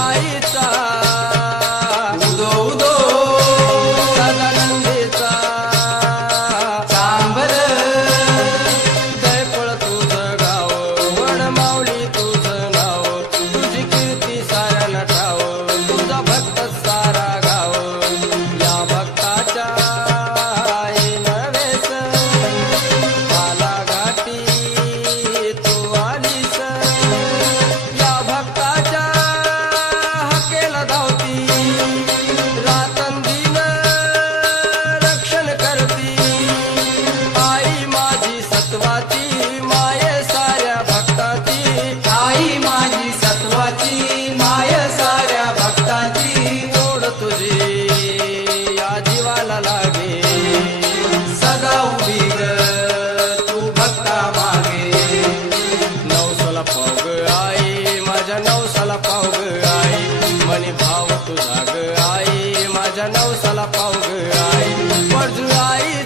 आईचा उदो उदो सदानंदीचा चांबर दैफळ तुझं गाव वडमावली तुझं नाव तुझी कीर्ती साऱ्यांना ठाव तुझा भक्त सारा गाव या भक्ताच्या नवेस आला घाटी तू आलीस या भक्ताच्या हकेला धावती रातंदिन रक्षण करती आई माझी सत्वाची माये साऱ्या भक्ताची आई माझी सत्वाची माय साऱ्या भक्तांची ओढ तुझी या जीवाला लागे सदा उभी ग तू भक्ता मागे नवसाला पाव ग आई माझ्या नवसाला पाव ग आई मनी भाव तुझा ग आई माझ्या नवसाला पाव ग आई पडजू आई